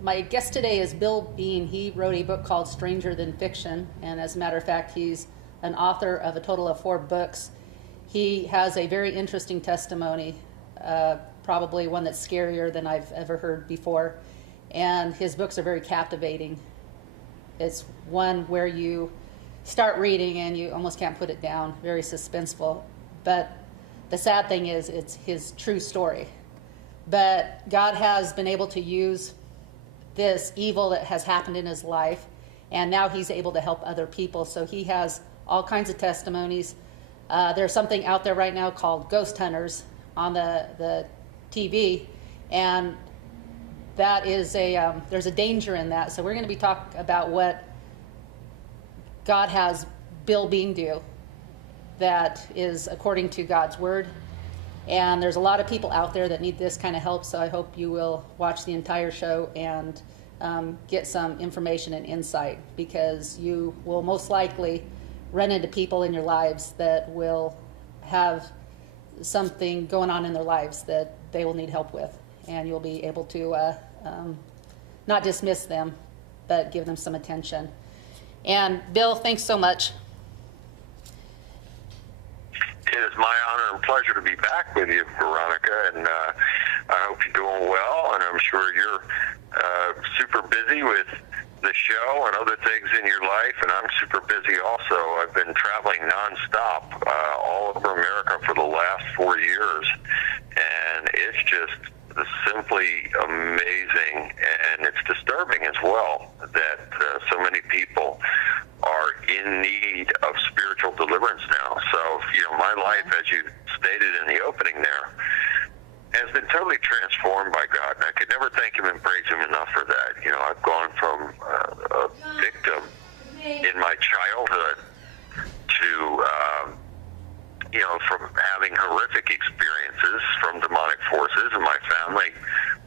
My guest today is Bill Bean. He wrote a book called Stranger Than Fiction, and as a matter of fact, he's an author of a total of 4 books. He has a very interesting testimony, probably one that's scarier than I've ever heard before, and his books are very captivating. It's one where you start reading and you almost can't put it down, very suspenseful. But the sad thing is, it's his true story. But God has been able to use this evil that has happened in his life, and now he's able to help other people. So he has all kinds of testimonies. There's something out there right now called Ghost Hunters on the TV, and that is there's a danger in that. So we're going to be talking about what God has Bill Bean do that is according to God's word. And there's a lot of people out there that need this kind of help, so I hope you will watch the entire show and get some information and insight, because you will most likely run into people in your lives that will have something going on in their lives that they will need help with, and you'll be able to not dismiss them, but give them some attention. And Bill, thanks so much. It is my honor and pleasure to be back with you, Veronica, and I hope you're doing well, and I'm sure you're super busy with the show and other things in your life, and I'm super busy also. I've been traveling nonstop all over America for the last 4 years, and it's just simply amazing, and it's disturbing as well that so many people are in need of spiritual deliverance now. So, my life, as you stated in the opening there, has been totally transformed by God, and I could never thank him and praise him enough for that. I've gone from a victim in my childhood to, from having horrific experiences from demonic forces, and my family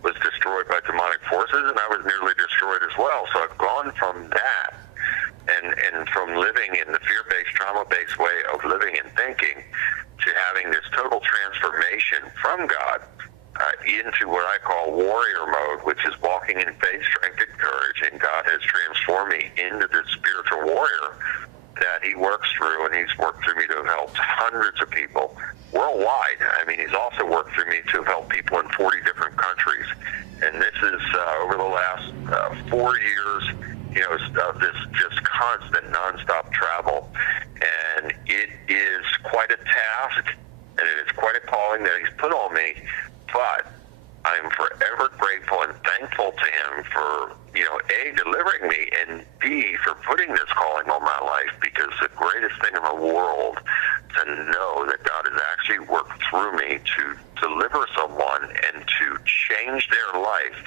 was destroyed by demonic forces, and I was nearly destroyed as well. So I've gone from that and from living in the fear-based, trauma-based way of living and thinking to having this total transformation from God into what I call warrior mode, which is walking in faith, strength, and courage. And God has transformed me into this spiritual warrior that he works through, and he's worked through me to help hundreds of people worldwide. I mean, he's also worked through me to help people in 40 different countries. And this is over the last 4 years, of this just constant nonstop travel. And it is quite a task, and it is quite a calling that he's put on me, but I'm forever grateful and thankful to him for, A, delivering me, and B, for putting this calling on my life, because the greatest thing in the world to know that God has actually worked through me to deliver someone and to change their life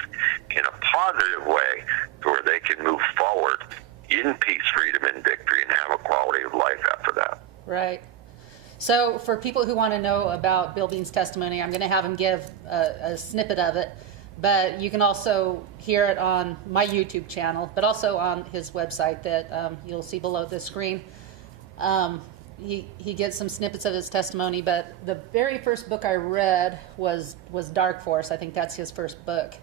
in a positive way to where they can move forward in peace, freedom, and victory, and have a quality of life after that. Right. So for people who want to know about Bill Bean's testimony, I'm going to have him give a snippet of it, but you can also hear it on my YouTube channel, but also on his website that you'll see below the screen. He gets some snippets of his testimony, but the very first book I read was Dark Force. I think that's his first book.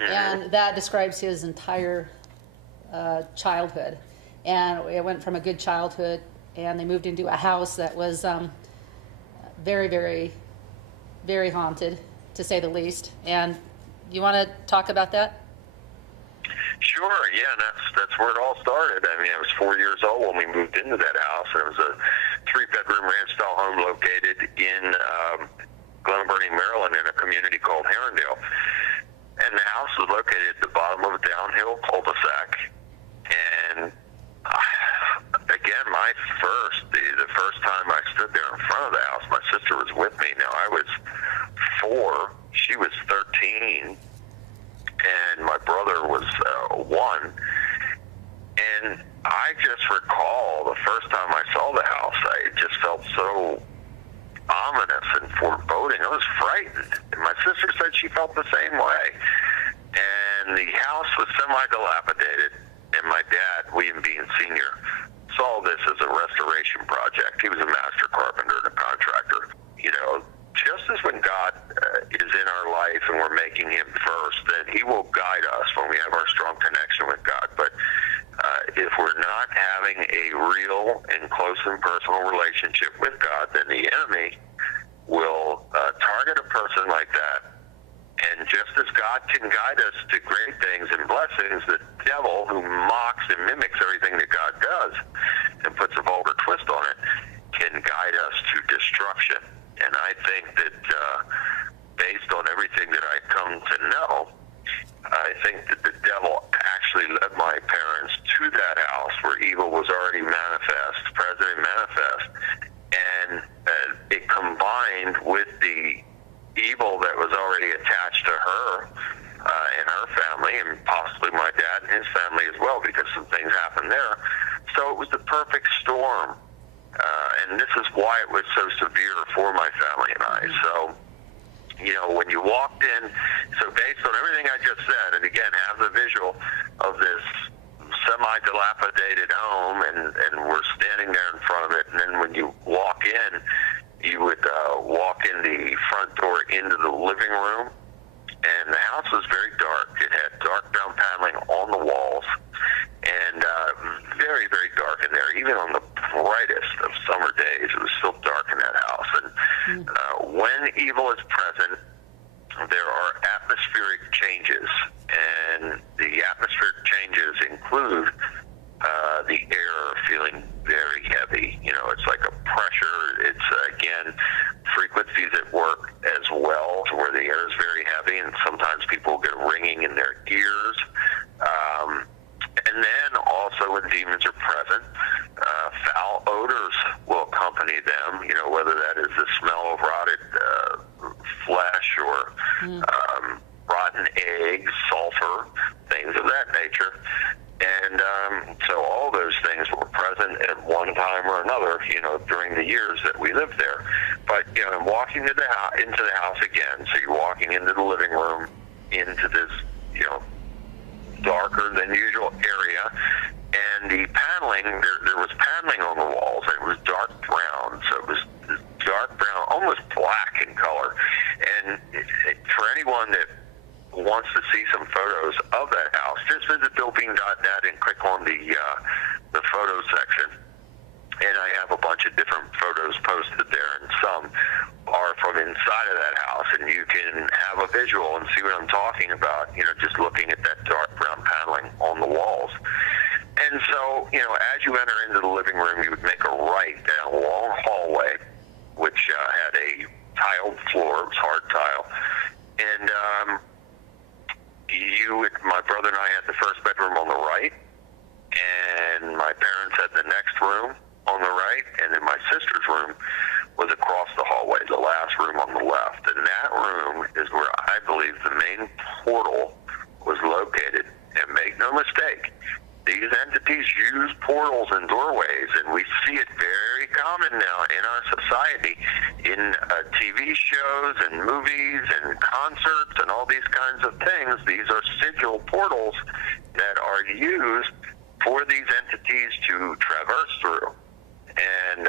And that describes his entire childhood. And it went from a good childhood, and they moved into a house that was very, very, very haunted, to say the least. And you want to talk about that? Sure, yeah, and that's where it all started. I mean, I was 4 years old when we moved into that house. It was a 3-bedroom ranch-style home located in Glen Burnie, Maryland, in a community called Herondale. And the house was located at the bottom of a downhill cul-de-sac. And again, the first time I stood there in front of the house, my sister was with me. Now, I was 4, she was 13, and my brother was 1. And I just recall the first time I saw the house, it just felt so ominous and foreboding. I was frightened. And my sister said she felt the same way. And the house was semi-dilapidated, and my dad, William Bean Sr., saw this as a restoration project. He was a master carpenter and a contractor. Just as when God is in our life and we're making him first, then he will guide us when we have real and close and personal relationship with God, then the enemy will target a person like that. And just as God can guide us to great things and blessings, the devil, who mocks and mimics everything that God does and puts a vulgar twist on it, can guide us to destruction. And I think that based on everything that I've come to know, I think that the devil actually led my parents to that house where evil was already manifest, present and manifest, and it combined with the evil that was already attached to her and her family, and possibly my dad and his family as well, because some things happened there. So it was the perfect storm, and this is why it was so severe for my family and I. So, you know, when you walked in, so based on everything I just said, and again, have the visual of this semi-dilapidated home, and we're standing there in front of it, and then when you walk in, you would walk in the front door into the living room, and the house was very dark. It had dark brown paneling on the walls, and very, very dark in there. Even on the brightest of summer days, it was still dark in that house. And when evil is present, there are atmospheric changes, and the atmospheric changes include the air feeling very heavy. You know, it's like a pressure. It's, again, frequencies at work as well, to where the air is very heavy, and sometimes people get ringing in their ears. And then also when demons are present, foul odors will accompany them, you know, whether that is the smell of rotted flesh or rotten eggs, sulfur, things of that nature. And so all those things were present at one time or another, you know, during the years that we lived there. But, you know, walking into the house again, so you're walking into the living room, into this, you know, darker than usual area, and the paneling, there was paneling on the walls, and it was dark brown, so it was dark brown, almost black in color. And for anyone that wants to see some photos of that house, just visit billbean.net and click on the photos section. And I have a bunch of different photos posted there, and some are from inside of that house, and you can have a visual and see what I'm talking about, you know, just looking at that dark brown paneling on the walls. And so, you know, as you enter into the living room, you would make a right down a long hallway, which had a tiled floor. It was hard tile. And my brother and I had the first bedroom on the right, and my parents had the next room on the right, and then my sister's room was across the hallway, the last room on the left. And that room is where I believe the main portal was located. And make no mistake, these entities use portals and doorways, and we see it very common now in our society, in TV shows and movies and concerts and all these kinds of things. These are sigil portals that are used for these entities to traverse through. And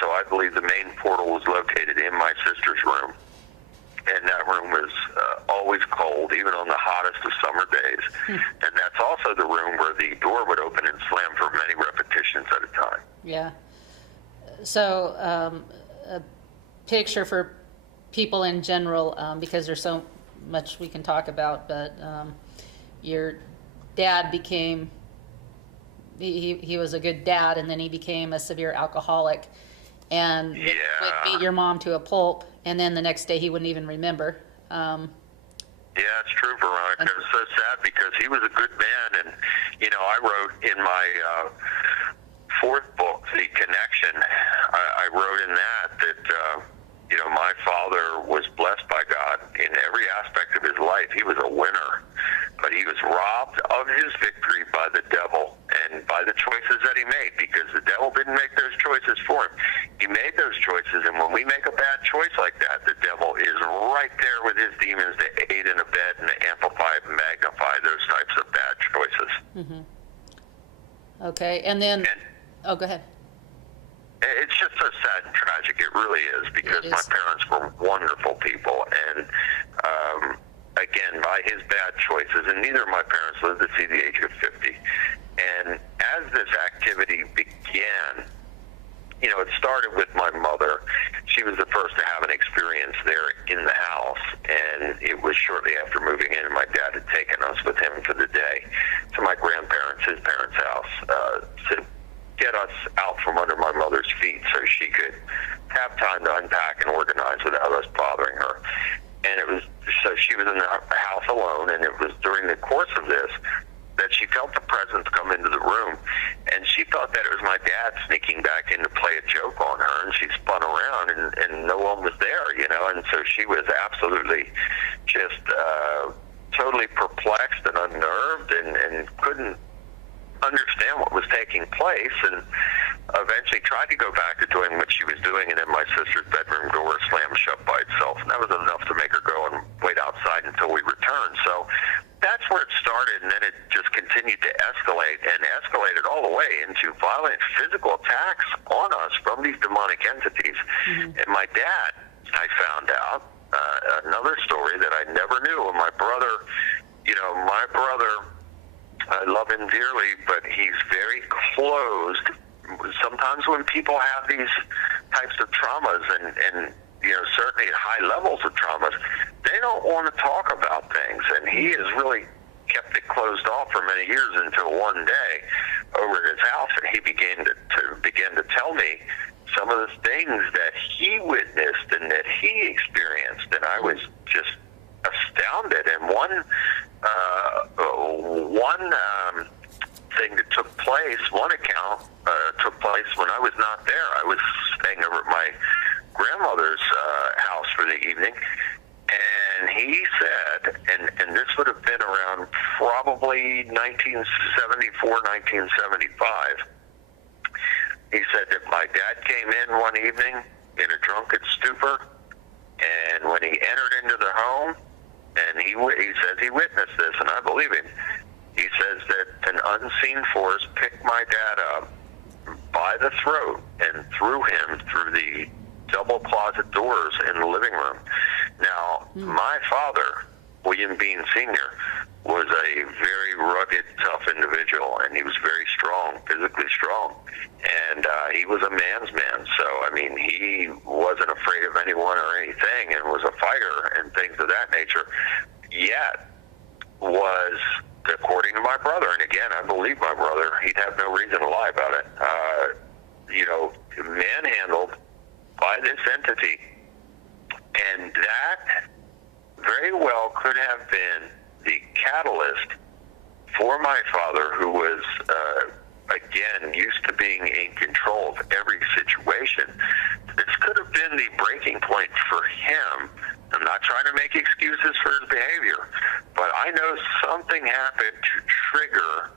so I believe the main portal was located in my sister's room. And that room was always cold, even on the hottest of summer days. And that's also the room where the door would open and slam for many repetitions at a time. Yeah. So a picture for people in general, because there's so much we can talk about, but your dad became... He was a good dad, and then he became a severe alcoholic, and would beat your mom to a pulp, and then the next day he wouldn't even remember. Yeah, it's true, Veronica. It was so sad because he was a good man, and, you know, I wrote in my fourth book, The Connection, I wrote in that you know, my father was blessed by God in every aspect of his life. He was a winner, but he was robbed of his victory by the devil and by the choices that he made, because the devil didn't make those choices for him. He made those choices, and when we make a bad choice like that, the devil is right there with his demons to aid and abet and to amplify and magnify those types of bad choices. Mm-hmm. Okay, and then... go ahead. It's just so sad and tragic. It really is, because my parents were wonderful people, and again, by his bad choices, and neither of my parents lived to see the age of 50. And as this activity began, immediately after moving in. My dad had taken us with him for the day to my grandparents, his parents' house, to get us out from under my mother's feet so she could have time to unpack and organize without us bothering her. And it was, so she was in the house alone, and it was during the course of this that she felt the presence come into the room, and she thought that it was my dad sneaking back in to play a joke on her, and she spun around, and no one was there, you know, and so she was absolutely just totally perplexed and unnerved, and couldn't understand what was taking place, and eventually tried to go back to doing what she was doing, and then my sister's bedroom door slammed shut by itself, and that was enough to make her go and wait outside until we returned. So that's where it started, and then it just continued to escalate, and escalated all the way into violent physical attacks on us from these demonic entities. Mm-hmm. And my dad, I found out, another story that I never knew, and my brother, I love him dearly, but he's very closed. Sometimes when people have these types of traumas, and you know, certainly at high levels of traumas, they don't want to talk about things, and he has really kept it closed off for many years until one day over at his house, and he began to tell me some of the things that he witnessed and that he experienced, and I was just astounded. And one thing that took place, one account took place when I was not there. I was staying over at my grandmother's house for the evening, and he said, and this would have been around probably 1974, 1975, he said that my dad came in one evening in a drunken stupor, and when he entered into the home, and he says he witnessed this, and I believe him, he says that an unseen force picked my dad up by the throat and threw him through the double closet doors in the living room. Now, my father, William Bean Sr., was a very rugged, tough individual, and he was very strong, physically strong. And he was a man's man, so, I mean, he wasn't afraid of anyone or anything, and was a fighter and things of that nature, yet was, according to my brother, and again, I believe my brother, he'd have no reason to lie about it, manhandled by this entity. And that very well could have been the catalyst for my father, who was, again, used to being in control of every situation. This could have been the breaking point for him. I'm not trying to make excuses for his behavior, but I know something happened to trigger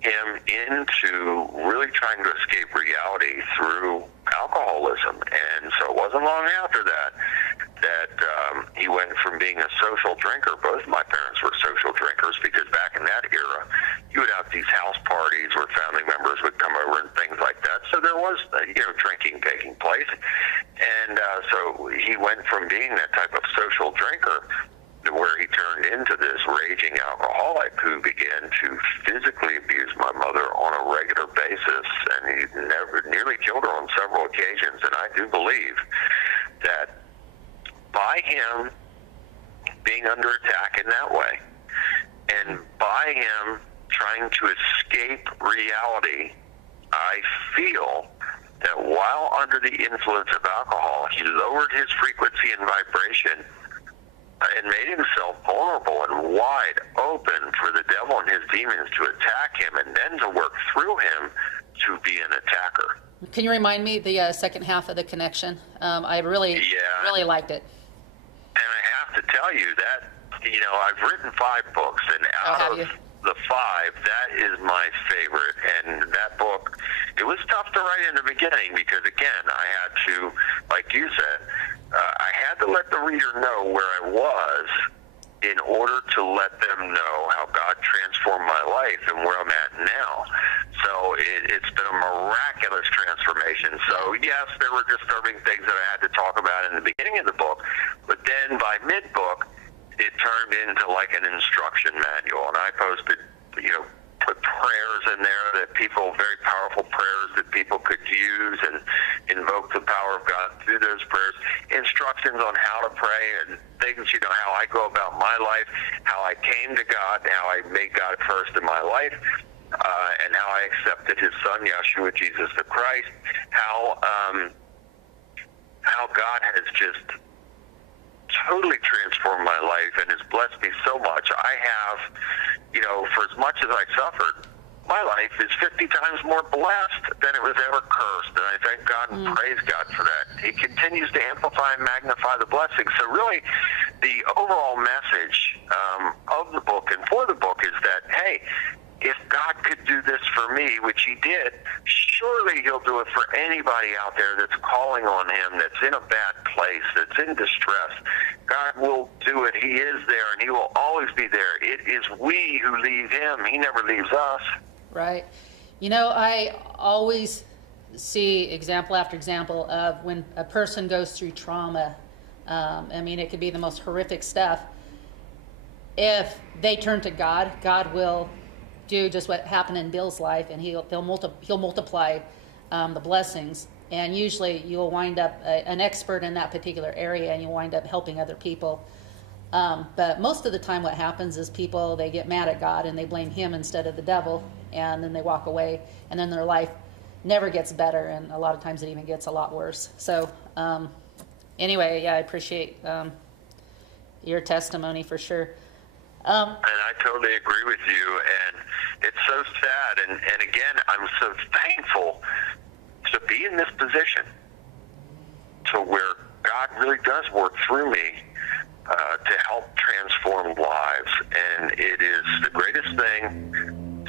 him into really trying to escape reality through alcoholism. And so it wasn't long after that he went from being a social drinker. Both my parents were social drinkers, because back in that era, you would have these house parties where family members would come over and things like that. So there was, drinking taking place. And so he went from being that type of social drinker to where he turned into this raging alcoholic who began to physically abuse my mother on a regular basis, and he nearly killed her on several occasions. And I do believe that by him being under attack in that way, and by him trying to escape reality, I feel that while under the influence of alcohol, he lowered his frequency and vibration and made himself vulnerable and wide open for the devil and his demons to attack him, and then to work through him to be an attacker. Can you remind me the second half of the connection? I really liked it. And I have to tell you that, I've written 5 books, and out of the 5, that is my favorite. And that book, it was tough to write in the beginning, because, again, I had to, like you said, I had to let the reader know where I was in order to let them know how God transformed my life and where I'm at now. So it's been a miraculous transformation. So, yes, there were disturbing things that I had to talk about in the beginning of the book, but then by mid-book, it turned into like an instruction manual, and I put prayers in there that people, very powerful prayers that people could use and invoke the power of God through those prayers. Instructions on how to pray and things, how I go about my life, how I came to God, how I made God first in my life, and how I accepted his son, Yeshua, Jesus the Christ, how God has just totally transformed my life and has blessed me so much. I have, for as much as I suffered, my life is 50 times more blessed than it was ever cursed. And I thank God and praise God for that. He continues to amplify and magnify the blessings. So really, the overall message of the book and for the book is that, hey, if God could do this for me, which he did, surely he'll do it for anybody out there that's calling on him, that's in a bad place, that's in distress. God will do it. He is there, and he will always be there. It is we who leave him. He never leaves us. Right. I always see example after example of when a person goes through trauma. It could be the most horrific stuff. If they turn to God, God will do just what happened in Bill's life, and he'll multiply the blessings. And usually you'll wind up an expert in that particular area, and you'll wind up helping other people. But most of the time what happens is people, they get mad at God and they blame him instead of the devil, and then they walk away, and then their life never gets better, and a lot of times it even gets a lot worse. So anyway, yeah, I appreciate your testimony for sure. And I totally agree with you, and it's so sad, and again, I'm so thankful to be in this position to where God really does work through me to help transform lives, and it is the greatest thing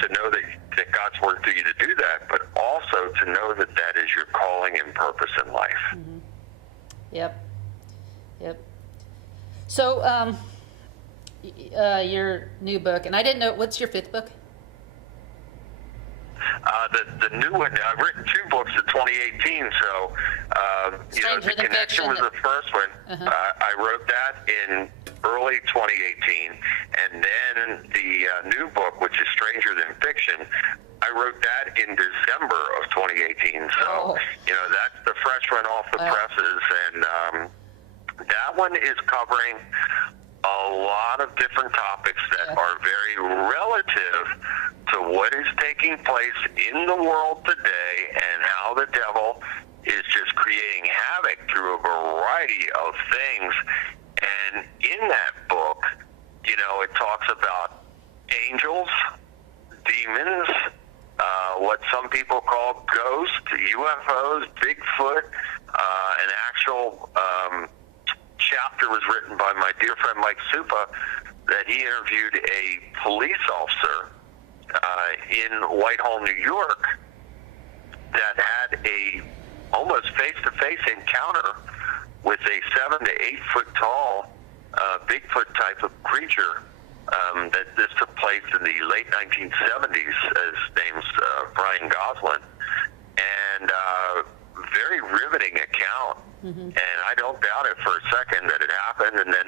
to know that God's worked through you to do that, but also to know that that is your calling and purpose in life. Mm-hmm. Yep. So, your new book, and I didn't know, what's your fifth book? The new one, I've written two books in 2018, so, The Connection was the first one. Uh-huh. I wrote that in early 2018, and then the new book, which is Stranger Than Fiction, I wrote that in December of 2018, so, that's the fresh one off the presses, and that one is covering a lot of different topics that are very relative to what is taking place in the world today and how the devil is just creating havoc through a variety of things. And in that book, it talks about angels, demons, what some people call ghosts, UFOs, Bigfoot, an actual chapter was written by my dear friend Mike Supa that he interviewed a police officer in Whitehall, New York, that had a almost face-to-face encounter with a 7 to 8 foot tall Bigfoot type of creature. That this took place in the late 1970s. His name's Brian Goslin, and very riveting account. Mm-hmm. And I don't doubt it for a second that it happened. And then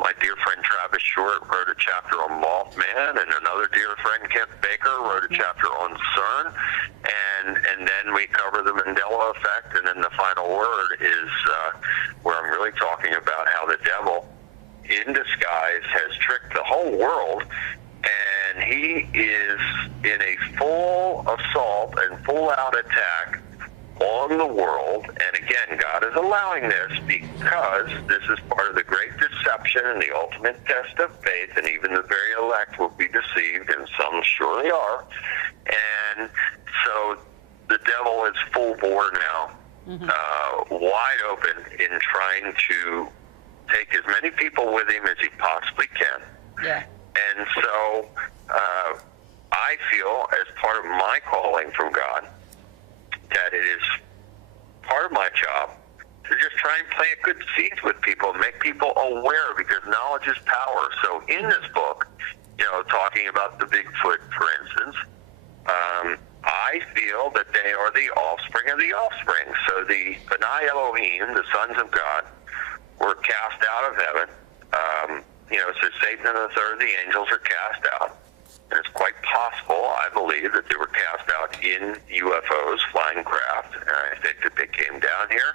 my dear friend Travis Short wrote a chapter on Mothman, and another dear friend Kent Baker wrote a chapter on CERN, and then we cover the Mandela effect, and then the final word is where I'm really talking about how the devil in disguise has tricked the whole world, and he is in a full assault and full out attack on the world. And again, God is allowing this because this is part of the great deception and the ultimate test of faith, and even the very elect will be deceived, and some surely are. And so the devil is full bore now, wide open in trying to take as many people with him as he possibly can. Yeah. And so I feel, as part of my calling from God, that it is part of my job to just try and plant good seeds with people, make people aware, because knowledge is power. So in this book, talking about the Bigfoot, for instance, I feel that they are the offspring of the offspring. So the B'nai Elohim, the sons of God, were cast out of heaven. So Satan and a third of the angels are cast out. And it's quite possible, I believe that they were cast out in UFOs, flying craft, and I think that they came down here,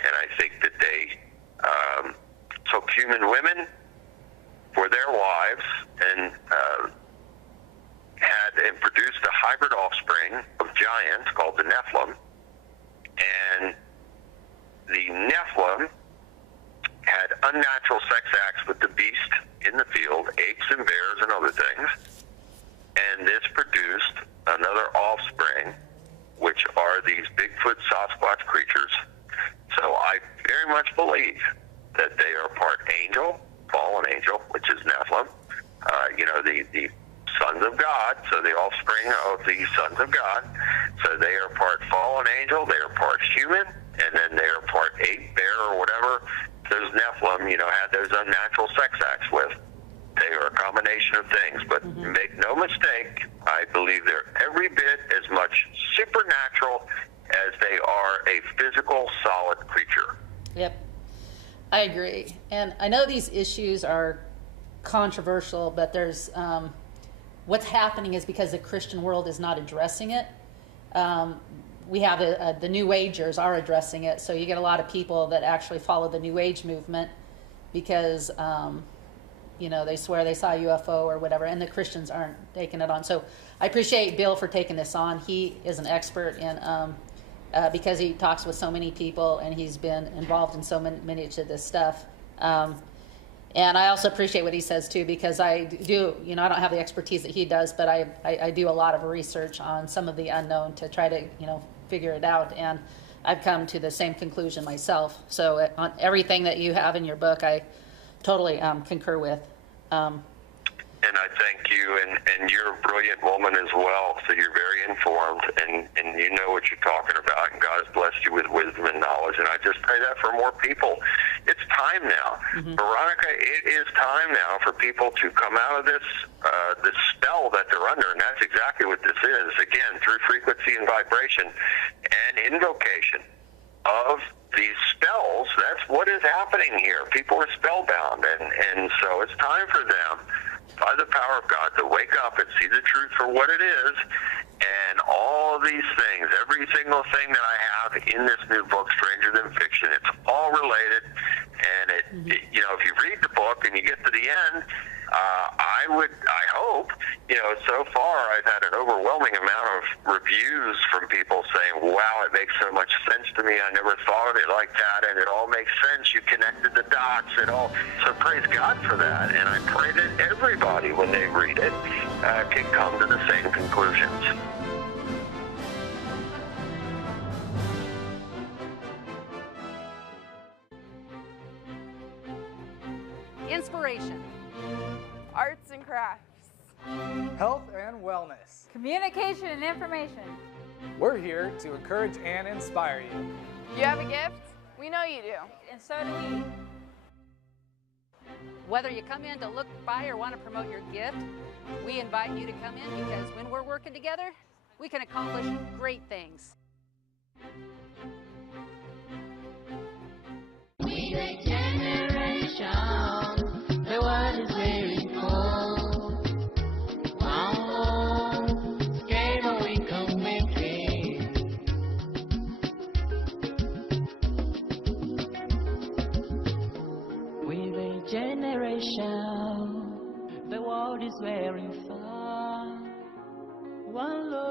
and I think that they took human women for their wives and had and produced a hybrid offspring of giants called the nephilim, and the nephilim had unnatural sex acts with the beast in the field, apes and bears and other things, and this produced another offspring, which are these Bigfoot Sasquatch creatures. So I very much believe that they are part angel, fallen angel, which is Nephilim, the sons of God, so the offspring of the sons of God. So they are part fallen angel, they are part human, and then they are part ape, bear, or whatever those Nephilim, had those unnatural sex acts with. They are a combination of things, but make no mistake, I believe they're every bit as much supernatural as they are a physical, solid creature. Yep, I agree. And I know these issues are controversial, but there's what's happening is because the Christian world is not addressing it. We have the New Agers are addressing it, so you get a lot of people that actually follow the New Age movement because they swear they saw a UFO or whatever, and the Christians aren't taking it on. So I appreciate Bill for taking this on. He is an expert in because he talks with so many people and he's been involved in so many of this stuff. And I also appreciate what he says too, because I do, I don't have the expertise that he does, but I do a lot of research on some of the unknown to try to, figure it out. And I've come to the same conclusion myself. So on everything that you have in your book, I totally concur with. And I thank you, and you're a brilliant woman as well, so you're very informed, and you know what you're talking about, and God has blessed you with wisdom and knowledge, and I just pray that for more people. It's time now. Veronica, it is time now for people to come out of this spell that they're under, and that's exactly what this is, again, through frequency and vibration and invocation of these spells. That's what is happening here. People are spellbound, and so it's time for them, by the power of God, to wake up and see the truth for what it is. And all these things, every single thing that I have in this new book, Stranger Than Fiction, it's all related. And if you read the book and you get to the end, I hope, so far I've had an overwhelming amount of reviews from people saying, wow, it makes so much sense to me. I never thought of it like that, and it all makes sense. You connected the dots and all. So praise God for that. And I pray that everybody, when they read it, can come to the same conclusions. Inspiration. Arts and crafts. Health and wellness. Communication and information. We're here to encourage and inspire you. You have a gift? We know you do. And so do we. Whether you come in to look by or want to promote your gift, we invite you to come in because when we're working together, we can accomplish great things. We the generation, the world is very cold. Wow, scared of we come making. We the generation, the world is very far. One love.